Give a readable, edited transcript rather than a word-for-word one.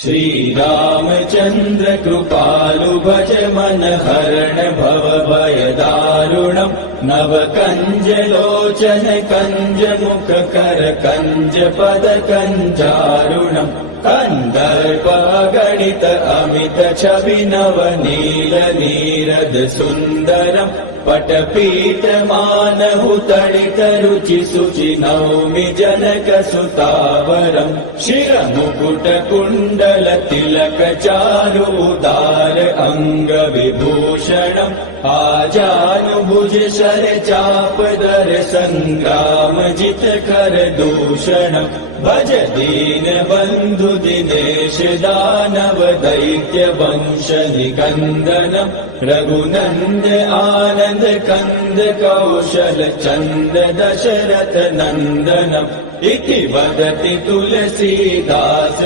श्रीरामचन्द्र कृपालु भज मन हरण भव भय दारुणम् नव कंज लोचन कंज मुख कर कंज पद कंजारुणम् कंदर्प गणित अमित छवि नव नील नीरद सुन्दरम् पटपीठ मानहु तडित रुचि सुचि नौमि जनक सुतावरम् शिर मुकुट कुण्डल तिलक चारु उदार अंग विभूषणम् आजानुभुज शर चाप दर संग्राम जित कर दूषणम् भज दीन बंधु दिनेश दानव दैत्य वंश निकंदनम् रघुनंद आनंद कंद कौशल चंद दशरथ नंदनम् इति वदति तुलसीदास